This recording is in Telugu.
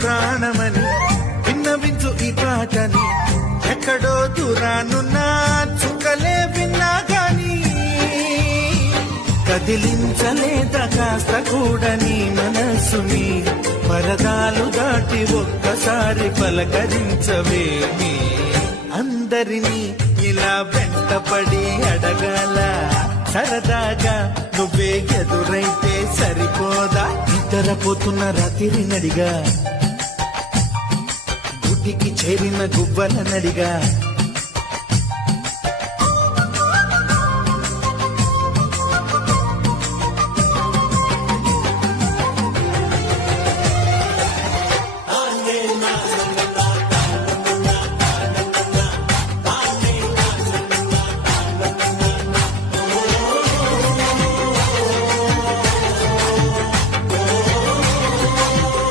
ప్రాణమని విన్నవించు ఈ పాటని ఎక్కడో దూరానున్నా చుక్కలే విన్నా గాని కదిలించలేదా కాస్త కూడా నీ మనసుని పరదాలు దాటి ఒక్కసారి పలకరించవేమి అందరినీ ఇలా వెంటపడి అడగాల సరదాగా నువ్వే ఎదురైతే సరిపోదా నిద్రపోతున్న రాత్రి నడిగా గుడ్డికి చేరిన గువ్వల నడిగా